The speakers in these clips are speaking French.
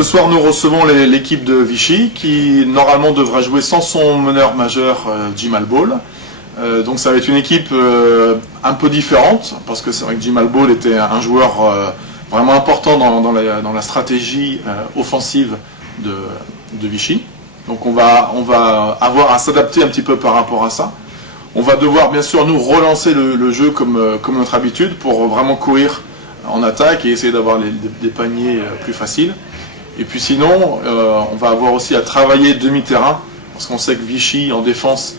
Ce soir, nous recevons l'équipe de Vichy qui normalement devra jouer sans son meneur majeur Jamal Ball. Donc ça va être une équipe un peu différente parce que c'est vrai que Jamal Ball était un joueur vraiment important dans la stratégie offensive de Vichy. Donc on va avoir à s'adapter un petit peu par rapport à ça. On va devoir bien sûr nous relancer le jeu comme notre habitude pour vraiment courir en attaque et essayer d'avoir des paniers plus faciles. Et puis sinon, on va avoir aussi à travailler demi-terrain parce qu'on sait que Vichy en défense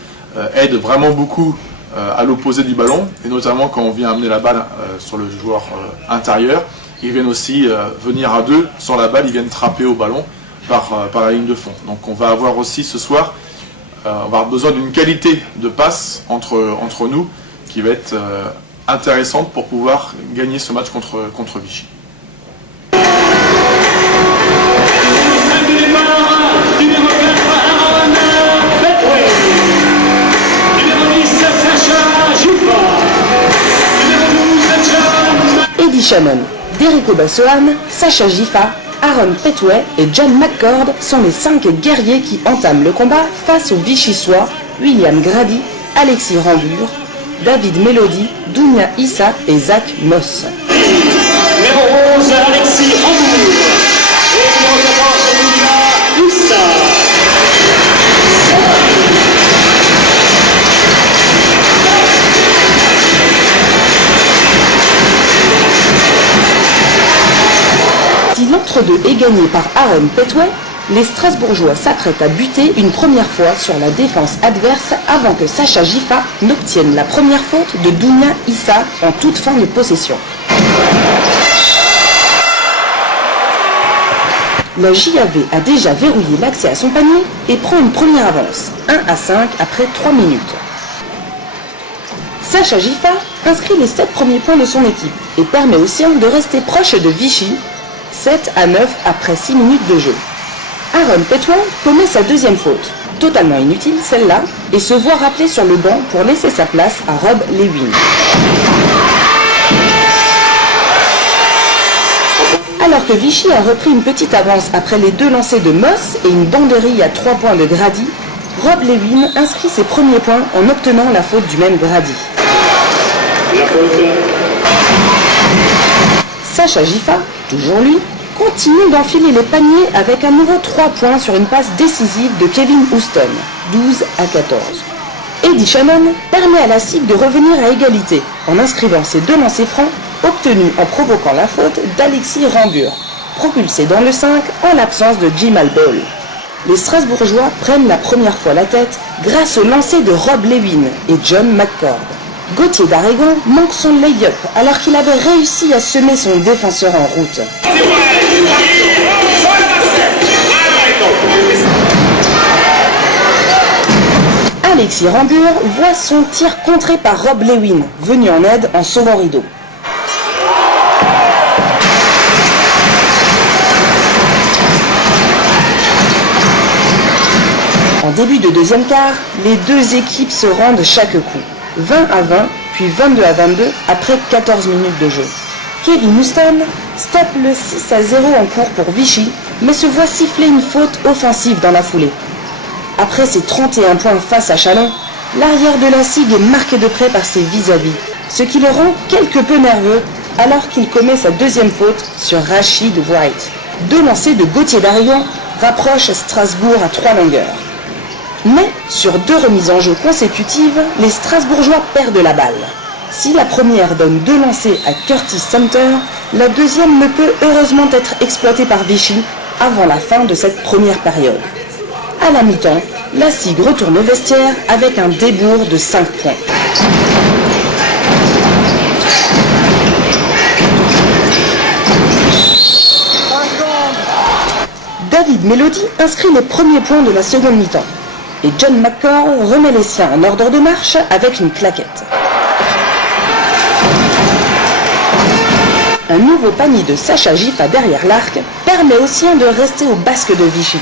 aide vraiment beaucoup à l'opposé du ballon et notamment quand on vient amener la balle sur le joueur intérieur. Ils viennent aussi venir à deux sur la balle, ils viennent trapper au ballon par la ligne de fond. Donc on va avoir aussi ce soir, on va avoir besoin d'une qualité de passe entre nous qui va être intéressante pour pouvoir gagner ce match contre Vichy. Eddie Shannon, Derrick Obasohan, Sacha Gifa, Aaron Petway et John McCord sont les 5 guerriers qui entament le combat face aux Vichysois William Grady, Alexis Rambure, David Melody, Dounia Issa et Zach Moss. Numéro 11, Alexis Rambure. Et numéro 14, Dounia Issa. Si l'entre-deux est gagné par Aaron Petway, les Strasbourgeois s'apprêtent à buter une première fois sur la défense adverse avant que Sacha Gifa n'obtienne la première faute de Dounia Issa en toute fin de possession. La JAV a déjà verrouillé l'accès à son panier et prend une première avance, 1-5 après 3 minutes. Sacha Gifa inscrit les 7 premiers points de son équipe et permet aux siens de rester proche de Vichy, 7-9 après 6 minutes de jeu. Aaron Petway commet sa deuxième faute, totalement inutile celle-là, et se voit rappelé sur le banc pour laisser sa place à Rob Lewin. Alors que Vichy a repris une petite avance après les 2 lancers de Moss et une banderie à 3 points de Grady, Rob Lewin inscrit ses premiers points en obtenant la faute du même Grady. La faute. Sacha Gifa, toujours lui, continue d'enfiler les paniers avec à nouveau 3 points sur une passe décisive de Kevin Houston, 12-14. Eddie Shannon permet à la cible de revenir à égalité en inscrivant ses 2 lancers francs obtenus en provoquant la faute d'Alexis Rambure, propulsé dans le 5 en l'absence de Jamal Ball. Les Strasbourgeois prennent la première fois la tête grâce au lancer de Rob Lewin et John McCord. Gauthier d'Aragon manque son lay-up alors qu'il avait réussi à semer son défenseur en route. Alexis Rambure voit son tir contré par Rob Lewin, venu en aide en sauvant rideau. En début de deuxième quart, les 2 équipes se rendent chaque coup. 20-20, puis 22-22 après 14 minutes de jeu. Kevin Houston stoppe le 6-0 en cours pour Vichy, mais se voit siffler une faute offensive dans la foulée. Après ses 31 points face à Chalon, l'arrière de la SIG est marqué de près par ses vis-à-vis, ce qui le rend quelque peu nerveux alors qu'il commet sa deuxième faute sur Rashid White. 2 lancers de Gauthier d'Aragon rapprochent Strasbourg à 3 longueurs. Mais, sur 2 remises en jeu consécutives, les Strasbourgeois perdent la balle. Si la première donne 2 lancers à Curtis Sumter, la deuxième ne peut heureusement être exploitée par Vichy avant la fin de cette première période. À la mi-temps, la SIG retourne au vestiaire avec un débours de 5 points. David Melody inscrit les premiers points de la seconde mi-temps. Et John McCord remet les siens en ordre de marche avec une claquette. Un nouveau panier de Sacha Gifa derrière l'arc permet aux siens de rester au basque de Vichy.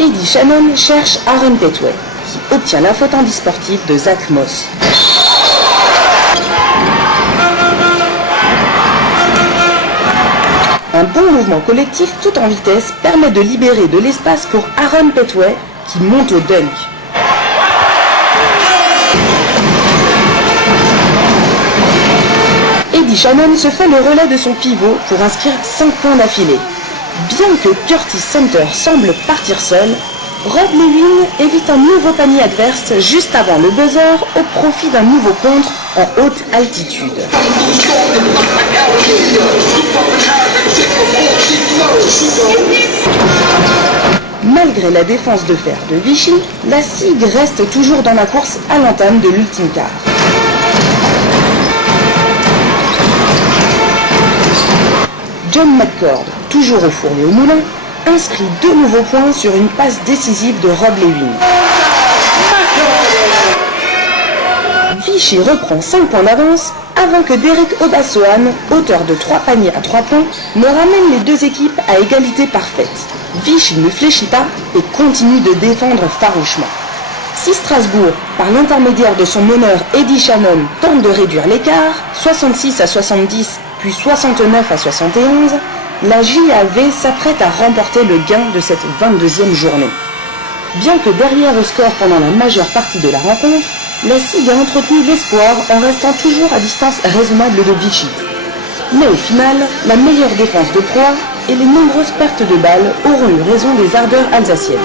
Eddie Shannon cherche Aaron Petway, qui obtient la faute handisportive de Zach Moss. Un bon mouvement collectif tout en vitesse permet de libérer de l'espace pour Aaron Petway qui monte au dunk. Eddie Shannon se fait le relais de son pivot pour inscrire 5 points d'affilée. Bien que Curtis Center semble partir seul, Rob Lewin évite un nouveau panier adverse juste avant le buzzer au profit d'un nouveau contre en haute altitude. Malgré la défense de fer de Vichy, la SIG reste toujours dans la course à l'entame de l'ultime quart. John McCord, toujours au four et au moulin, inscrit 2 nouveaux points sur une passe décisive de Rob Lewin. Vichy reprend 5 points d'avance avant que Derek Obasohan, auteur de 3 paniers à 3 points, ne ramène les 2 équipes à égalité parfaite. Vichy ne fléchit pas et continue de défendre farouchement. Si Strasbourg, par l'intermédiaire de son meneur Eddie Shannon, tente de réduire l'écart, 66 à 70 puis 69 à 71, la JAV s'apprête à remporter le gain de cette 22e journée. Bien que derrière au score pendant la majeure partie de la rencontre, la SIG a entretenu l'espoir en restant toujours à distance raisonnable de Vichy. Mais au final, la meilleure défense de proie et les nombreuses pertes de balles auront eu raison des ardeurs alsaciennes.